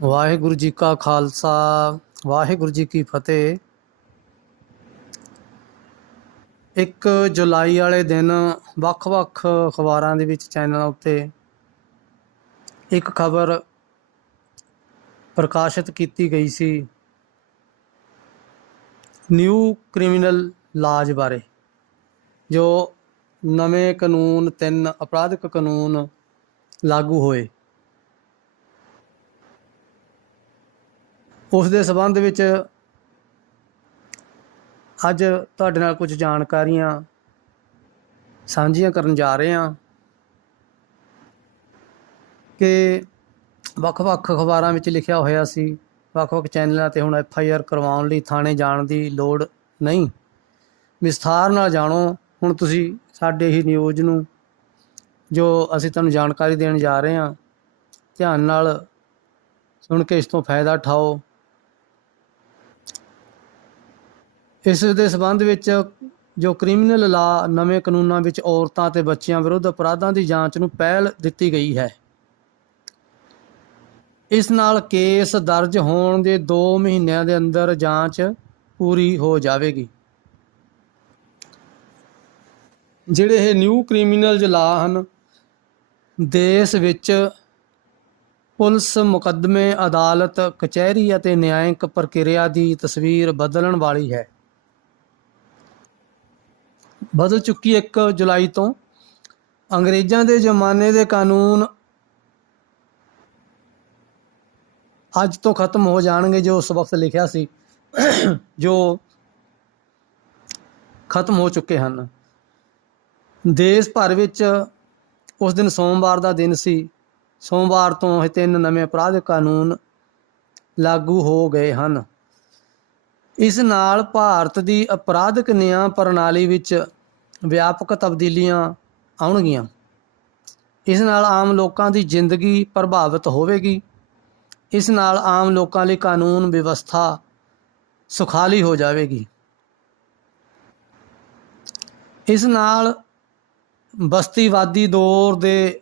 ਵਾਹਿਗੁਰੂ ਜੀ ਕਾ ਖਾਲਸਾ, ਵਾਹਿਗੁਰੂ ਜੀ ਕੀ ਫਤਿਹ। 1 ਜੁਲਾਈ ਵਾਲੇ ਦਿਨ ਵੱਖ-ਵੱਖ ਅਖਬਾਰਾਂ ਦੇ ਵਿੱਚ ਚੈਨਲਾਂ ਉੱਤੇ ਇੱਕ ਖਬਰ ਪ੍ਰਕਾਸ਼ਿਤ ਕੀਤੀ ਗਈ ਸੀ, ਨਿਊ ਕ੍ਰਿਮੀਨਲ ਲਾਜ ਬਾਰੇ, ਜੋ ਨਵੇਂ ਕਾਨੂੰਨ, ਤਿੰਨ ਅਪਰਾਧਿਕ ਕਾਨੂੰਨ ਲਾਗੂ ਹੋਏ। ਉਸ ਦੇ ਸਬੰਧ ਵਿੱਚ ਅੱਜ ਤੁਹਾਡੇ ਨਾਲ ਕੁਝ ਜਾਣਕਾਰੀਆਂ ਸਾਂਝੀਆਂ ਕਰਨ ਜਾ ਰਹੇ ਹਾਂ ਕਿ ਵੱਖ-ਵੱਖ ਅਖਬਾਰਾਂ ਵਿੱਚ ਲਿਖਿਆ ਹੋਇਆ ਸੀ, ਵੱਖ-ਵੱਖ ਚੈਨਲਾਂ ਤੇ ਹੁਣ ਐਫ ਆਈ ਆਰ ਕਰਵਾਉਣ ਲਈ ਥਾਣੇ ਜਾਣ ਦੀ ਲੋੜ ਨਹੀਂ। ਵਿਸਥਾਰ ਨਾਲ ਜਾਣੋ, ਹੁਣ ਤੁਸੀਂ ਸਾਡੇ ਹੀ ਨਿਊਜ਼ ਨੂੰ, ਜੋ ਅਸੀਂ ਤੁਹਾਨੂੰ ਜਾਣਕਾਰੀ ਦੇਣ ਜਾ ਰਹੇ ਹਾਂ, ਧਿਆਨ ਨਾਲ ਸੁਣ ਕੇ ਇਸ ਤੋਂ ਫਾਇਦਾ ਉਠਾਓ। ਇਸ ਦੇ ਸਬੰਧ ਵਿੱਚ ਜੋ ਕ੍ਰਿਮੀਨਲ ਲਾ ਨਵੇਂ ਕਾਨੂੰਨਾਂ ਵਿੱਚ ਔਰਤਾਂ ਅਤੇ ਬੱਚਿਆਂ ਵਿਰੁੱਧ ਅਪਰਾਧਾਂ ਦੀ ਜਾਂਚ ਨੂੰ ਪਹਿਲ ਦਿੱਤੀ ਗਈ ਹੈ। ਇਸ ਨਾਲ ਕੇਸ ਦਰਜ ਹੋਣ ਦੇ 2 ਮਹੀਨਿਆਂ ਦੇ ਅੰਦਰ ਜਾਂਚ ਪੂਰੀ ਹੋ ਜਾਵੇਗੀ। ਜਿਹੜੇ ਇਹ ਨਿਊ ਕ੍ਰਿਮੀਨਲ ਲਾ ਹਨ, ਦੇਸ਼ ਵਿੱਚ ਪੁਲਿਸ ਮੁਕੱਦਮੇ ਅਦਾਲਤ, ਕਚਹਿਰੀ ਅਤੇ ਨਿਆਂਇਕ ਪ੍ਰਕਿਰਿਆ ਦੀ ਤਸਵੀਰ ਬਦਲਣ ਵਾਲੀ ਹੈ। ਬਦਲ ਚੁੱਕੀ 1 ਜੁਲਾਈ ਤੋਂ। ਅੰਗਰੇਜ਼ਾਂ ਦੇ ਜ਼ਮਾਨੇ ਦੇ ਕਾਨੂੰਨ ਅੱਜ ਤੋਂ ਖਤਮ ਹੋ ਜਾਣਗੇ, ਜੋ ਉਸ ਵਕਤ ਲਿਖਿਆ ਸੀ, ਜੋ ਖਤਮ ਹੋ ਚੁੱਕੇ ਹਨ। ਦੇਸ਼ ਭਰ ਵਿੱਚ ਉਸ ਦਿਨ ਸੋਮਵਾਰ ਦਾ ਦਿਨ ਸੀ। ਸੋਮਵਾਰ ਤੋਂ ਇਹ ਤਿੰਨ ਨਵੇਂ ਅਪਰਾਧ ਕਾਨੂੰਨ ਲਾਗੂ ਹੋ ਗਏ ਹਨ। ਇਸ ਨਾਲ ਭਾਰਤ ਦੀ ਅਪਰਾਧਿਕ ਨਿਆਂ ਪ੍ਰਣਾਲੀ ਵਿੱਚ ਵਿਆਪਕ ਤਬਦੀਲੀਆਂ ਆਉਣਗੀਆਂ। ਇਸ ਨਾਲ ਆਮ ਲੋਕਾਂ ਦੀ ਜ਼ਿੰਦਗੀ ਪ੍ਰਭਾਵਿਤ ਹੋਵੇਗੀ। ਇਸ ਨਾਲ ਆਮ ਲੋਕਾਂ ਲਈ ਕਾਨੂੰਨ ਵਿਵਸਥਾ ਸੁਖਾਲੀ ਹੋ ਜਾਵੇਗੀ। ਇਸ ਨਾਲ ਬਸਤੀਵਾਦੀ ਦੌਰ ਦੇ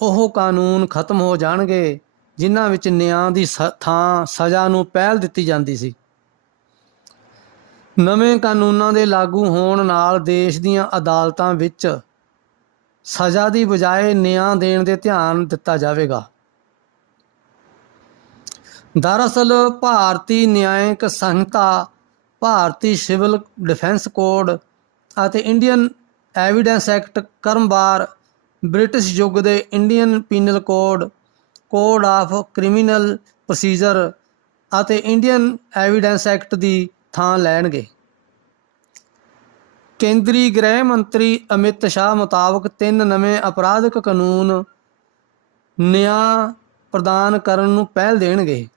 ਉਹ ਕਾਨੂੰਨ ਖਤਮ ਹੋ ਜਾਣਗੇ, ਜਿਨ੍ਹਾਂ ਵਿੱਚ ਨਿਆਂ ਦੀ ਸ- ਥਾਂ ਸਜ਼ਾ ਨੂੰ ਪਹਿਲ ਦਿੱਤੀ ਜਾਂਦੀ ਸੀ। ਨਵੇਂ ਕਾਨੂੰਨਾਂ ਦੇ ਲਾਗੂ ਹੋਣ ਨਾਲ ਦੇਸ਼ ਦੀਆਂ ਅਦਾਲਤਾਂ ਵਿੱਚ ਸਜ਼ਾ ਦੀ ਬਜਾਏ ਨਿਆਂ ਦੇਣ ਦੇ ਧਿਆਨ ਦਿੱਤਾ ਜਾਵੇਗਾ। ਦਰਅਸਲ Bharatiya Nyaya Sanhita, Bharatiya civil defence code ਅਤੇ ਇੰਡੀਅਨ ਐਵੀਡੈਂਸ ਐਕਟ ਕਰਮਵਾਰ ਬ੍ਰਿਟਿਸ਼ ਯੁੱਗ ਦੇ Indian penal code code of criminal procedure ਅਤੇ ਇੰਡੀਅਨ ਐਵੀਡੈਂਸ ਐਕਟ ਦੀ ਥਾਂ ਲੈਣਗੇ। ਕੇਂਦਰੀ ਗ੍ਰਹਿ ਮੰਤਰੀ ਅਮਿਤ ਸ਼ਾਹ ਮੁਤਾਬਕ ਤਿੰਨ ਨਵੇਂ ਅਪਰਾਧਿਕ ਕਾਨੂੰਨ ਨਿਆਂ ਪ੍ਰਦਾਨ ਕਰਨ ਨੂੰ ਪਹਿਲ ਦੇਣਗੇ।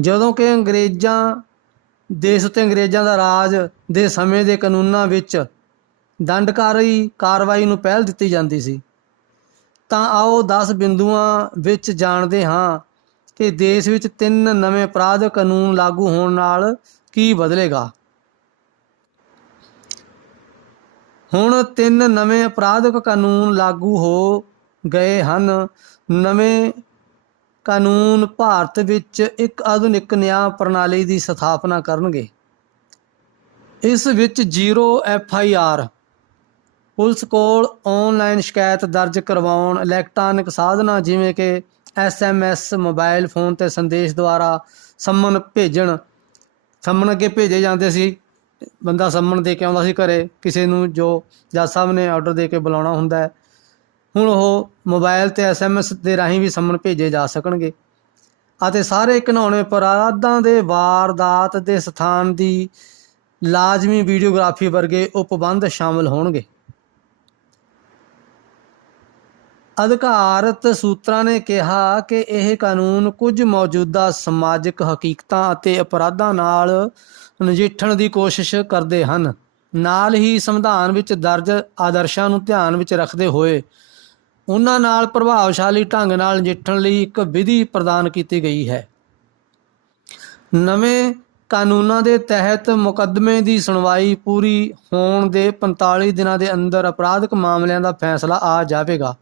ਜਦੋਂ ਕਿ ਅੰਗਰੇਜ਼ਾਂ ਦੇਸ਼ ਉੱਤੇ ਅੰਗਰੇਜ਼ਾਂ ਦਾ ਰਾਜ ਦੇ ਸਮੇਂ ਦੇ ਕਾਨੂੰਨਾਂ ਵਿੱਚ ਦੰਡਕਾਰੀ ਕਾਰਵਾਈ ਨੂੰ ਪਹਿਲ ਦਿੱਤੀ ਜਾਂਦੀ ਸੀ। ਤਾਂ ਆਓ 10 ਬਿੰਦੂਆਂ ਵਿੱਚ ਜਾਣਦੇ ਹਾਂ ਕਿ ਦੇਸ਼ ਵਿੱਚ ਤਿੰਨ ਨਵੇਂ ਅਪਰਾਧ ਕਾਨੂੰਨ ਲਾਗੂ ਹੋਣ ਨਾਲ ਕੀ ਬਦਲੇਗਾ? ਹੁਣ ਤਿੰਨ ਨਵੇਂ ਅਪਰਾਧਕ ਕਾਨੂੰਨ ਲਾਗੂ ਹੋ ਗਏ ਹਨ। ਨਵੇਂ ਕਾਨੂੰਨ ਭਾਰਤ ਵਿੱਚ ਇੱਕ ਆਧੁਨਿਕ ਨਿਆਂ ਪ੍ਰਣਾਲੀ ਦੀ ਸਥਾਪਨਾ ਕਰਨਗੇ। ਇਸ ਵਿੱਚ zero F I R, police ਕੋਲ ਆਨਲਾਈਨ ਸ਼ਿਕਾਇਤ ਦਰਜ ਕਰਵਾਉਣ, ਇਲੈਕਟ੍ਰੋਨਿਕ ਸਾਧਨਾਂ ਜਿਵੇਂ ਕਿ S M S mobile phone ਤੇ ਸੰਦੇਸ਼ ਦੁਆਰਾ ਸੰਮਨ ਭੇਜਣ। ਸੰਮਨ ਅੱਗੇ ਭੇਜੇ ਜਾਂਦੇ ਸੀ। ਬੰਦਾ ਸੰਮਨ ਦੇ ਕੇ ਆਉਂਦਾ ਸੀ ਘਰੇ। ਕਿਸੇ ਨੂੰ ਜੋ ਜੱਜ ਸਾਹਿਬ ਨੇ ਆਰਡਰ ਦੇ ਕੇ ਬੁਲਾਉਣਾ ਹੁੰਦਾ ਹੈ। ਹੁਣ ਉਹ ਮੋਬਾਈਲ ਤੇ ਐਸ ਐਮ ਐਸ ਦੇ ਰਾਹੀਂ ਵੀ ਸੰਮਨ ਭੇਜੇ ਜਾ ਸਕਣਗੇ। ਅਤੇ ਸਾਰੇ ਘਿਨਾਉਣੇ ਅਪਰਾਧਾਂ ਦੇ ਵਾਰਦਾਤ ਦੇ ਸਥਾਨ ਦੀ ਲਾਜ਼ਮੀ ਵੀਡੀਓਗ੍ਰਾਫੀ ਵਰਗੇ ਉਪਬੰਧ ਸ਼ਾਮਲ ਹੋਣਗੇ। ਅਧਿਕਾਰਤ ਸੂਤਰਾਂ ਨੇ ਕਿਹਾ ਕਿ ਇਹ ਕਾਨੂੰਨ ਕੁਝ ਮੌਜੂਦਾ ਸਮਾਜਿਕ ਹਕੀਕਤਾਂ ਅਤੇ ਅਪਰਾਧਾਂ ਨਾਲ ਨਜਿੱਠਣ ਦੀ ਕੋਸ਼ਿਸ਼ ਕਰਦੇ ਹਨ। ਨਾਲ ਹੀ ਸੰਵਿਧਾਨ ਵਿੱਚ ਦਰਜ ਆਦਰਸ਼ਾਂ ਨੂੰ ਧਿਆਨ ਵਿੱਚ ਰੱਖਦੇ ਹੋਏ ਉਹਨਾਂ ਨਾਲ ਪ੍ਰਭਾਵਸ਼ਾਲੀ ਢੰਗ ਨਾਲ ਨਜਿੱਠਣ ਲਈ ਇੱਕ ਵਿਧੀ ਪ੍ਰਦਾਨ ਕੀਤੀ ਗਈ ਹੈ। ਨਵੇਂ ਕਾਨੂੰਨਾਂ ਦੇ ਤਹਿਤ ਮੁਕੱਦਮੇ ਦੀ ਸੁਣਵਾਈ ਪੂਰੀ ਹੋਣ ਦੇ 45 ਦਿਨਾਂ ਦੇ ਅੰਦਰ ਅਪਰਾਧਕ ਮਾਮਲਿਆਂ ਦਾ ਫੈਸਲਾ ਆ ਜਾਵੇਗਾ।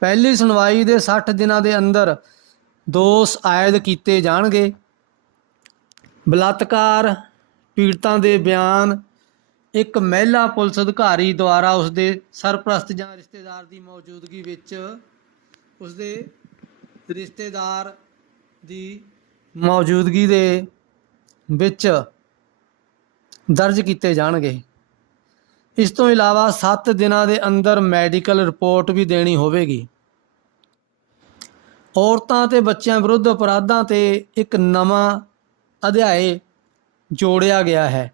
ਪਹਿਲੀ ਸੁਣਵਾਈ ਦੇ 60 ਦਿਨਾਂ ਦੇ ਅੰਦਰ ਦੋਸ਼ ਆਇਦ ਕੀਤੇ ਜਾਣਗੇ। ਬਲਾਤਕਾਰ ਪੀੜਤਾਂ ਦੇ ਬਿਆਨ, ਇੱਕ ਮਹਿਲਾ ਪੁਲਿਸ ਅਧਿਕਾਰੀ ਦੁਆਰਾ ਉਸਦੇ ਸਰਪ੍ਰਸਤ ਜਾਂ ਰਿਸ਼ਤੇਦਾਰ ਦੀ ਮੌਜੂਦਗੀ ਵਿੱਚ ਉਸਦੇ ਰਿਸ਼ਤੇਦਾਰ ਦੀ ਮੌਜੂਦਗੀ ਦੇ ਵਿੱਚ ਦਰਜ ਕੀਤੇ ਜਾਣਗੇ। ਇਸ ਤੋਂ ਇਲਾਵਾ 7 ਦਿਨਾਂ ਦੇ ਅੰਦਰ ਮੈਡੀਕਲ ਰਿਪੋਰਟ ਵੀ ਦੇਣੀ ਹੋਵੇਗੀ। ਔਰਤਾਂ ਤੇ ਬੱਚਿਆਂ ਵਿਰੁੱਧ ਅਪਰਾਧਾਂ ਤੇ ਇੱਕ ਨਵਾਂ ਅਧਿਆਏ ਜੋੜਿਆ ਗਿਆ ਹੈ।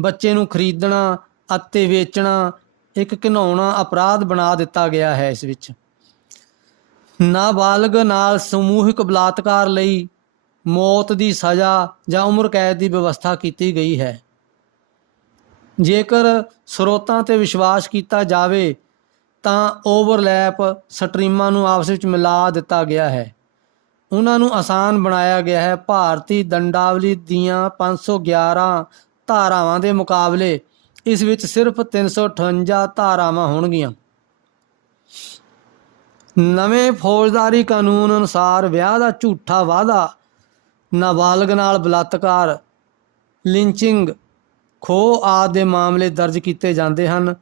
ਬੱਚੇ ਨੂੰ ਖਰੀਦਣਾ ਅਤੇ ਵੇਚਣਾ ਇੱਕ ਘਿਨਾਉਣਾ ਅਪਰਾਧ ਬਣਾ ਦਿੱਤਾ ਗਿਆ ਹੈ ਇਸ ਵਿੱਚ। ਨਾਬਾਲਗ ਨਾਲ ਸਮੂਹਿਕ ਬਲਾਤਕਾਰ ਲਈ ਮੌਤ ਦੀ ਸਜ਼ਾ ਜਾਂ ਉਮਰ ਕੈਦ ਦੀ ਵਿਵਸਥਾ ਕੀਤੀ ਗਈ ਹੈ। ਜੇਕਰ ਸਰੋਤਾਂ ਤੇ ਵਿਸ਼ਵਾਸ ਕੀਤਾ ਜਾਵੇ, ਤਾਂ ਓਵਰਲੈਪ ਸਟਰੀਮਾਂ ਨੂੰ ਆਪਸ ਵਿੱਚ ਮਿਲਾ ਦਿੱਤਾ ਗਿਆ ਹੈ। ਉਹਨਾਂ ਨੂੰ ਆਸਾਨ ਬਣਾਇਆ ਗਿਆ ਹੈ। ਭਾਰਤੀ ਦੰਡਾਵਲੀ ਦੀਆਂ 511 ਧਾਰਾਵਾਂ ਦੇ ਮੁਕਾਬਲੇ, ਇਸ ਵਿੱਚ ਸਿਰਫ 358 ਧਾਰਾਵਾਂ ਹੋਣਗੀਆਂ। ਨਵੇਂ ਫੌਜਦਾਰੀ ਕਾਨੂੰਨ ਅਨੁਸਾਰ ਵਿਆਹ ਦਾ ਝੂਠਾ ਵਾਅਦਾ, ਨਾਬਾਲਗ ਨਾਲ ਬਲਾਤਕਾਰ, ਲਿੰਚਿੰਗ ਖੋ ਆਦਿ ਦੇ ਮਾਮਲੇ ਦਰਜ ਕੀਤੇ ਜਾਂਦੇ ਹਨ।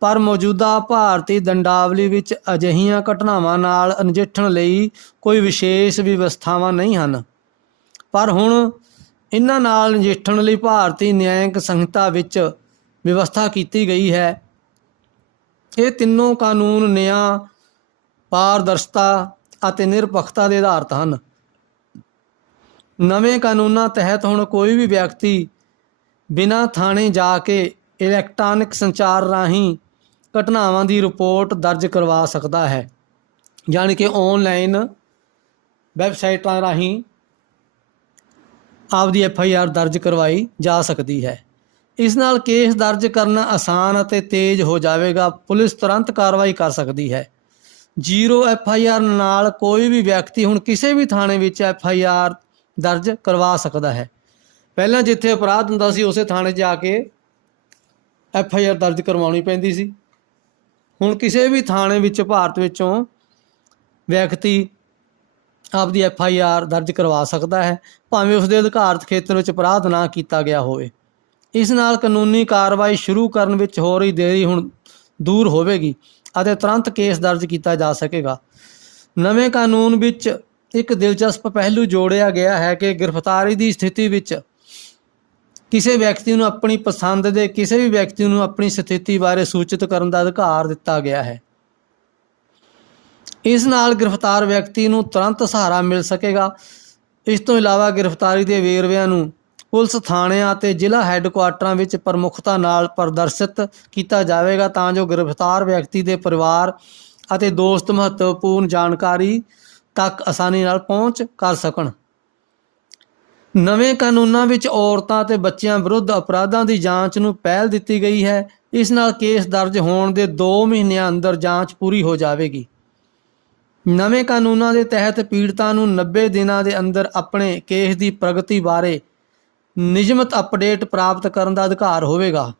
ਪਰ ਮੌਜੂਦਾ ਭਾਰਤੀ ਦੰਡਾਵਲੀ ਵਿੱਚ ਅਜਿਹੀਆਂ ਘਟਨਾਵਾਂ ਨਾਲ ਨਜਿੱਠਣ ਲਈ ਕੋਈ ਵਿਸ਼ੇਸ਼ ਵਿਵਸਥਾਵਾਂ ਨਹੀਂ ਹਨ। ਪਰ ਹੁਣ ਇਹਨਾਂ ਨਾਲ ਨਜਿੱਠਣ ਲਈ ਭਾਰਤੀ ਨਿਆਂਇਕ ਸੰਹਿਤਾ ਵਿੱਚ ਵਿਵਸਥਾ ਕੀਤੀ ਗਈ ਹੈ। ਇਹ ਤਿੰਨੋਂ ਕਾਨੂੰਨ ਨਿਆਂ, ਪਾਰਦਰਸ਼ਤਾ ਅਤੇ ਨਿਰਪੱਖਤਾ ਦੇ ਆਧਾਰਿਤ ਹਨ। ਨਵੇਂ ਕਾਨੂੰਨਾਂ ਤਹਿਤ ਹੁਣ ਕੋਈ ਵੀ ਵਿਅਕਤੀ ਬਿਨਾਂ ਥਾਣੇ ਜਾ ਕੇ ਇਲੈਕਟ੍ਰੋਨਿਕ ਸੰਚਾਰ ਰਾਹੀਂ ਘਟਨਾਵਾਂ ਦੀ ਰਿਪੋਰਟ ਦਰਜ ਕਰਵਾ ਸਕਦਾ ਹੈ। ਯਾਨੀ ਕਿ ਆਨਲਾਈਨ ਵੈਬਸਾਈਟਾਂ ਰਾਹੀਂ ਆਪਦੀ ਐਫ ਆਈ ਆਰ ਦਰਜ ਕਰਵਾਈ ਜਾ ਸਕਦੀ ਹੈ। ਇਸ ਨਾਲ ਕੇਸ ਦਰਜ ਕਰਨਾ ਆਸਾਨ ਅਤੇ ਤੇਜ਼ ਹੋ ਜਾਵੇਗਾ। ਪੁਲਿਸ ਤੁਰੰਤ ਕਾਰਵਾਈ ਕਰ ਸਕਦੀ ਹੈ। ਜ਼ੀਰੋ ਐਫ ਆਈ ਆਰ ਨਾਲ ਕੋਈ ਵੀ ਵਿਅਕਤੀ ਹੁਣ ਕਿਸੇ ਵੀ ਥਾਣੇ ਵਿੱਚ ਐਫ ਆਈ ਆਰ ਦਰਜ ਕਰਵਾ ਸਕਦਾ ਹੈ। ਪਹਿਲਾਂ ਜਿੱਥੇ ਅਪਰਾਧ ਹੁੰਦਾ ਸੀ, ਉਸੇ ਥਾਣੇ 'ਚ ਜਾ ਕੇ ਐਫ ਆਈ ਆਰ ਦਰਜ ਕਰਵਾਉਣੀ ਪੈਂਦੀ ਸੀ। ਹੁਣ ਕਿਸੇ ਵੀ ਥਾਣੇ ਵਿੱਚ, ਭਾਰਤ ਵਿੱਚੋਂ ਵਿਅਕਤੀ ਆਪਦੀ ਐਫ ਆਈ ਆਰ ਦਰਜ ਕਰਵਾ ਸਕਦਾ ਹੈ, ਭਾਵੇਂ ਉਸ ਦੇ ਅਧਿਕਾਰਤ ਖੇਤਰ ਵਿੱਚ ਅਪਰਾਧ ਨਾ ਕੀਤਾ ਗਿਆ ਹੋਵੇ। ਇਸ ਨਾਲ ਕਾਨੂੰਨੀ ਕਾਰਵਾਈ ਸ਼ੁਰੂ ਕਰਨ ਵਿੱਚ ਹੋ ਰਹੀ ਦੇਰੀ ਹੁਣ ਦੂਰ ਹੋਵੇਗੀ ਅਤੇ ਤੁਰੰਤ ਕੇਸ ਦਰਜ ਕੀਤਾ ਜਾ ਸਕੇਗਾ। ਨਵੇਂ ਕਾਨੂੰਨ ਵਿੱਚ ਇੱਕ ਦਿਲਚਸਪ ਪਹਿਲੂ ਜੋੜਿਆ ਗਿਆ ਹੈ ਕਿ ਗ੍ਰਿਫਤਾਰੀ ਦੀ ਸਥਿਤੀ ਵਿੱਚ ਕਿਸੇ ਵਿਅਕਤੀ ਨੂੰ ਆਪਣੀ ਪਸੰਦ ਦੇ, ਕਿਸੇ ਵੀ ਵਿਅਕਤੀ ਨੂੰ ਆਪਣੀ ਸਥਿਤੀ ਬਾਰੇ ਸੂਚਿਤ ਕਰਨ ਦਾ ਅਧਿਕਾਰ ਦਿੱਤਾ ਗਿਆ ਹੈ। ਇਸ ਨਾਲ ਗ੍ਰਿਫਤਾਰ ਵਿਅਕਤੀ ਨੂੰ ਤੁਰੰਤ ਸਹਾਰਾ ਮਿਲ ਸਕੇਗਾ। ਇਸ ਤੋਂ ਇਲਾਵਾ ਗ੍ਰਿਫਤਾਰੀ ਦੇ ਵੇਰਵਿਆਂ ਨੂੰ ਪੁਲਿਸ ਥਾਣਿਆਂ ਅਤੇ ਜ਼ਿਲ੍ਹਾ ਹੈੱਡਕੁਆਟਰਾਂ ਵਿੱਚ ਪ੍ਰਮੁੱਖਤਾ ਨਾਲ ਪ੍ਰਦਰਸ਼ਿਤ ਕੀਤਾ ਜਾਵੇਗਾ ਤਾਂ ਜੋ ਗ੍ਰਿਫਤਾਰ ਵਿਅਕਤੀ ਦੇ ਪਰਿਵਾਰ ਅਤੇ ਦੋਸਤ ਮਹੱਤਵਪੂਰਨ ਜਾਣਕਾਰੀ ਤੱਕ ਆਸਾਨੀ ਨਾਲ ਪਹੁੰਚ ਕਰ ਸਕਣ। ਨਵੇਂ ਕਾਨੂੰਨਾਂ ਵਿੱਚ ਔਰਤਾਂ ਤੇ ਬੱਚਿਆਂ ਵਿਰੁੱਧ ਅਪਰਾਧਾਂ ਦੀ ਜਾਂਚ ਨੂੰ ਪਹਿਲ ਦਿੱਤੀ ਗਈ ਹੈ। ਇਸ ਨਾਲ ਕੇਸ ਦਰਜ ਹੋਣ ਦੇ 2 ਮਹੀਨਿਆਂ ਅੰਦਰ ਜਾਂਚ ਪੂਰੀ ਹੋ ਜਾਵੇਗੀ। ਨਵੇਂ ਕਾਨੂੰਨਾਂ ਦੇ ਤਹਿਤ ਪੀੜਤਾਂ ਨੂੰ 90 ਦਿਨਾਂ ਦੇ ਅੰਦਰ ਆਪਣੇ ਕੇਸ ਦੀ ਪ੍ਰਗਤੀ ਬਾਰੇ ਨਿਯਮਤ ਅਪਡੇਟ ਪ੍ਰਾਪਤ ਕਰਨ ਦਾ ਅਧਿਕਾਰ ਹੋਵੇਗਾ।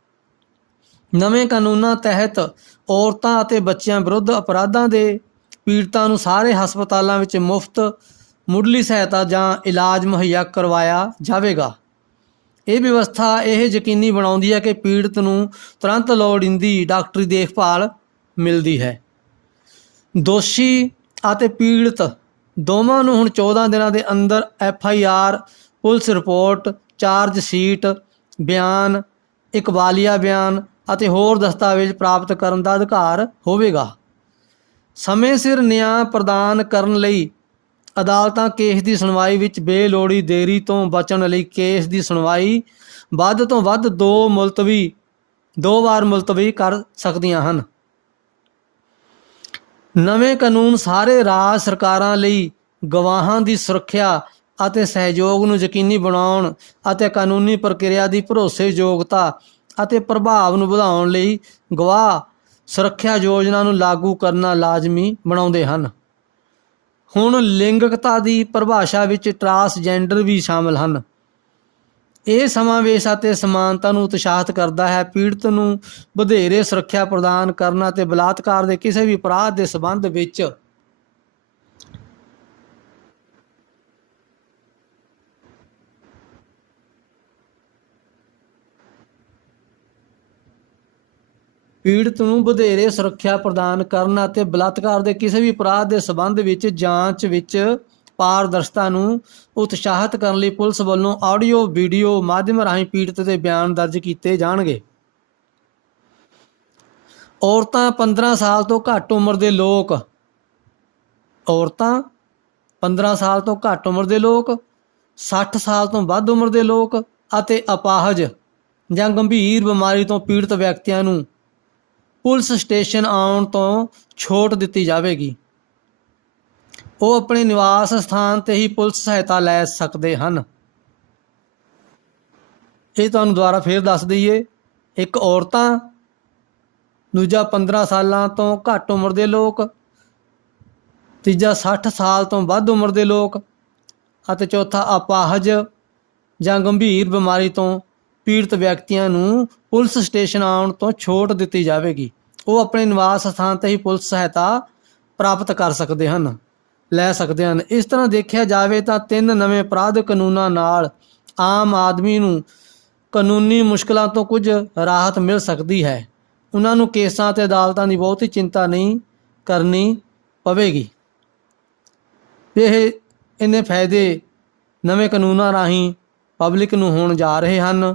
ਨਵੇਂ ਕਾਨੂੰਨਾਂ ਤਹਿਤ ਔਰਤਾਂ ਅਤੇ ਬੱਚਿਆਂ ਵਿਰੁੱਧ ਅਪਰਾਧਾਂ ਦੇ ਪੀੜਤਾਂ ਨੂੰ ਸਾਰੇ ਹਸਪਤਾਲਾਂ ਵਿੱਚ ਮੁਫਤ ਮੁੱਢਲੀ ਸਹਾਇਤਾ ਜਾਂ ਇਲਾਜ ਮੁਹੱਈਆ ਕਰਵਾਇਆ ਜਾਵੇਗਾ। ਇਹ ਵਿਵਸਥਾ ਇਹ ਯਕੀਨੀ ਬਣਾਉਂਦੀ ਹੈ ਕਿ ਪੀੜਤ ਨੂੰ ਤੁਰੰਤ ਲੋੜੀਂਦੀ ਡਾਕਟਰੀ ਦੇਖਭਾਲ ਮਿਲਦੀ ਹੈ। ਦੋਸ਼ੀ ਅਤੇ ਪੀੜਤ ਦੋਵਾਂ ਨੂੰ ਹੁਣ 14 ਦਿਨਾਂ ਦੇ ਅੰਦਰ F I R, police report, charge sheet, ਬਿਆਨ, ਇਕਬਾਲੀਆ ਬਿਆਨ ਅਤੇ ਹੋਰ ਦਸਤਾਵੇਜ਼ ਪ੍ਰਾਪਤ ਕਰਨ ਦਾ ਅਧਿਕਾਰ ਹੋਵੇਗਾ। ਸਮੇਂ ਸਿਰ ਨਿਆਂ ਪ੍ਰਦਾਨ ਕਰਨ ਲਈ ਅਦਾਲਤਾਂ ਕੇਸ ਦੀ ਸੁਣਵਾਈ ਵਿੱਚ ਬੇਲੋੜੀ ਦੇਰੀ ਤੋਂ ਬਚਣ ਲਈ ਕੇਸ ਦੀ ਸੁਣਵਾਈ ਵੱਧ ਤੋਂ ਵੱਧ ਦੋ ਮੁਲਤਵੀ, ਦੋ ਵਾਰ ਮੁਲਤਵੀ ਕਰ ਸਕਦੀਆਂ ਹਨ। ਨਵੇਂ ਕਾਨੂੰਨ ਸਾਰੇ ਰਾਜ ਸਰਕਾਰਾਂ ਲਈ ਗਵਾਹਾਂ ਦੀ ਸੁਰੱਖਿਆ ਅਤੇ ਸਹਿਯੋਗ ਨੂੰ ਯਕੀਨੀ ਬਣਾਉਣ ਅਤੇ ਕਾਨੂੰਨੀ ਪ੍ਰਕਿਰਿਆ ਦੀ ਭਰੋਸੇਯੋਗਤਾ ਅਤੇ ਪ੍ਰਭਾਵ ਨੂੰ ਵਧਾਉਣ ਲਈ ਗਵਾਹ ਸੁਰੱਖਿਆ ਯੋਜਨਾ ਨੂੰ ਲਾਗੂ ਕਰਨਾ ਲਾਜ਼ਮੀ ਬਣਾਉਂਦੇ ਹਨ। ਹੁਣ ਲਿੰਗਕਤਾ ਦੀ ਪਰਿਭਾਸ਼ਾ ਵਿੱਚ ਟਰਾਂਸਜੈਂਡਰ ਵੀ ਸ਼ਾਮਲ ਹਨ। ਇਹ ਸਮਾਵੇਸ਼ ਅਤੇ ਸਮਾਨਤਾ ਨੂੰ ਉਤਸ਼ਾਹਿਤ ਕਰਦਾ ਹੈ, ਪੀੜਤ ਨੂੰ ਵਧੇਰੇ ਸੁਰੱਖਿਆ ਪ੍ਰਦਾਨ ਕਰਨਾ ਅਤੇ ਬਲਾਤਕਾਰ ਦੇ ਕਿਸੇ ਵੀ ਅਪਰਾਧ ਦੇ ਸਬੰਧ ਵਿੱਚ ਪੀੜਤ ਨੂੰ ਵਧੇਰੇ ਸੁਰੱਖਿਆ ਪ੍ਰਦਾਨ ਕਰਨ ਅਤੇ ਬਲਾਤਕਾਰ ਦੇ ਕਿਸੇ ਵੀ ਅਪਰਾਧ ਦੇ ਸਬੰਧ ਵਿੱਚ ਜਾਂਚ ਵਿੱਚ ਪਾਰਦਰਸ਼ਤਾ ਨੂੰ ਉਤਸ਼ਾਹਿਤ ਕਰਨ ਲਈ ਪੁਲਿਸ ਵੱਲੋਂ ਆਡੀਓ, ਵੀਡੀਓ ਮਾਧਿਅਮ ਰਾਹੀਂ ਪੀੜਤ ਦੇ ਬਿਆਨ ਦਰਜ ਕੀਤੇ ਜਾਣਗੇ। ਔਰਤਾਂ 15 ਸਾਲ ਤੋਂ ਘੱਟ ਉਮਰ ਦੇ ਲੋਕ। ਔਰਤਾਂ 15 ਸਾਲ ਤੋਂ ਘੱਟ ਉਮਰ ਦੇ ਲੋਕ 60 ਸਾਲ ਤੋਂ ਵੱਧ ਉਮਰ ਦੇ ਲੋਕ ਅਤੇ ਅਪਾਹਜ ਜਾਂ ਗੰਭੀਰ ਬਿਮਾਰੀ ਤੋਂ ਪੀੜਤ ਵਿਅਕਤੀਆਂ ਨੂੰ ਪੁਲਿਸ ਸਟੇਸ਼ਨ ਆਉਣ ਤੋਂ ਛੋਟ ਦਿੱਤੀ ਜਾਵੇਗੀ। ਉਹ ਆਪਣੇ ਨਿਵਾਸ ਸਥਾਨ ਤੇ ਹੀ ਪੁਲਿਸ ਸਹਾਇਤਾ ਲੈ ਸਕਦੇ ਹਨ। ਇਹ ਤੁਹਾਨੂੰ ਦੁਬਾਰਾ ਫੇਰ ਦੱਸ ਦਈਏ, ਇੱਕ ਔਰਤਾਂ, ਦੂਜਾ 15 ਸਾਲਾਂ ਤੋਂ ਘੱਟ ਉਮਰ ਦੇ ਲੋਕ, ਤੀਜਾ 60 ਸਾਲ ਤੋਂ ਵੱਧ ਉਮਰ ਦੇ ਲੋਕ, ਅਤੇ ਚੌਥਾ ਅਪਾਹਜ ਜਾਂ ਗੰਭੀਰ ਬਿਮਾਰੀ ਤੋਂ ਪੀੜਤ ਵਿਅਕਤੀਆਂ ਨੂੰ ਪੁਲਿਸ ਸਟੇਸ਼ਨ ਆਉਣ ਤੋਂ ਛੋਟ ਦਿੱਤੀ ਜਾਵੇਗੀ। ਉਹ ਆਪਣੇ ਨਿਵਾਸ ਸਥਾਨ ਤੇ ਹੀ ਪੁਲਿਸ ਸਹਾਇਤਾ ਪ੍ਰਾਪਤ ਕਰ ਸਕਦੇ ਹਨ, ਲੈ ਸਕਦੇ ਹਨ। ਇਸ ਤਰ੍ਹਾਂ ਦੇਖਿਆ ਜਾਵੇ ਤਾਂ ਤਿੰਨ ਨਵੇਂ ਅਪਰਾਧ ਕਾਨੂੰਨਾਂ ਨਾਲ ਆਮ ਆਦਮੀ ਨੂੰ ਕਾਨੂੰਨੀ ਮੁਸ਼ਕਲਾਂ ਤੋਂ ਕੁਝ ਰਾਹਤ ਮਿਲ ਸਕਦੀ ਹੈ। ਉਹਨਾਂ ਨੂੰ ਕੇਸਾਂ ਤੇ ਅਦਾਲਤਾਂ ਦੀ ਬਹੁਤੀ ਚਿੰਤਾ ਨਹੀਂ ਕਰਨੀ ਪਵੇਗੀ। ਇਹ ਇੰਨੇ ਫਾਇਦੇ ਨਵੇਂ ਕਾਨੂੰਨਾਂ ਰਾਹੀਂ ਪਬਲਿਕ ਨੂੰ ਹੋਣ ਜਾ ਰਹੇ ਹਨ।